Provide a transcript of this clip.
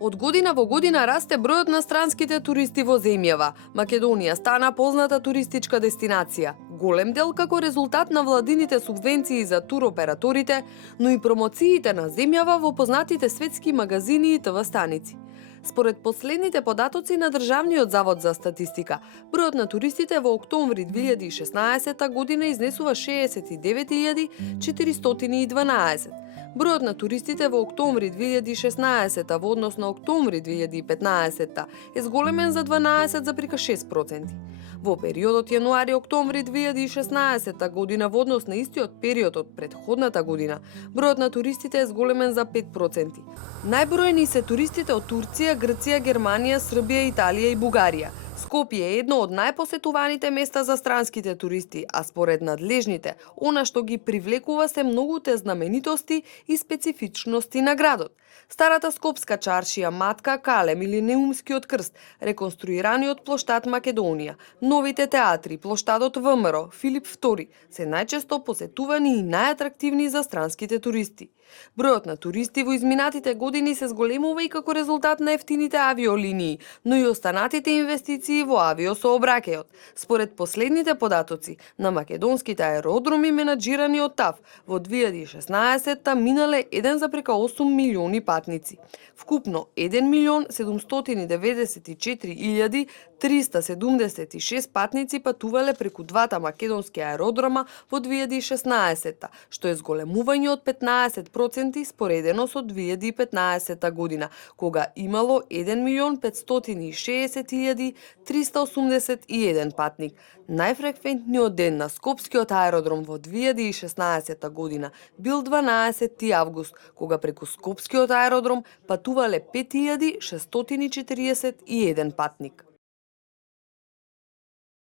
Од година во година расте бројот на странските туристи во земјава. Македонија стана позната туристичка дестинација. Голем дел како резултат на владините субвенции за туроператорите, но и промоциите на земјава во познатите светски магазини и ТВ станици. Според последните податоци на Државниот завод за статистика, бројот на туристите во октомври 2016 година изнесува 69.412. Бројот на туристите во октомври 2016 во однос на октомври 2015 е зголемен за 12,6%. Во периодот јануари-октомври 2016 година во однос на истиот период од претходната година, бројот на туристите е зголемен за 5%. Најбројни се туристите од Турција, Грција, Германија, Србија, Италија и Бугарија. Скопје е едно од најпосетуваните места за странските туристи, а според надлежните, она што ги привлекува се многуте знаменитости и специфичности на градот. Старата скопска чаршија, Матка Кале, Милениумскиот крст, реконструираниот плоштад Македонија, новите театри, плоштадот ВМРО, Филип II се најчесто посетувани и најатрактивни за странските туристи. Бројот на туристи во изминатите години се зголемува и како резултат на ефтините авиолинии, но и останатите инвестиции во авиосообраќајот. Според последните податоци на македонските аеродроми менаџирани од ТАВ, во 2016 минале 1,8 милиони патници. Вкупно 1.094.376 патници патувале преку двата македонски аеродрома во 2016, што е зголемување од 15% споредено со 2015 година, кога имало 1.560.381 патник. Најфреквентниот ден на Скопскиот аеродром во 2016 година бил 12 август, кога преку Скопскиот аеродром патувале 5.641 патник.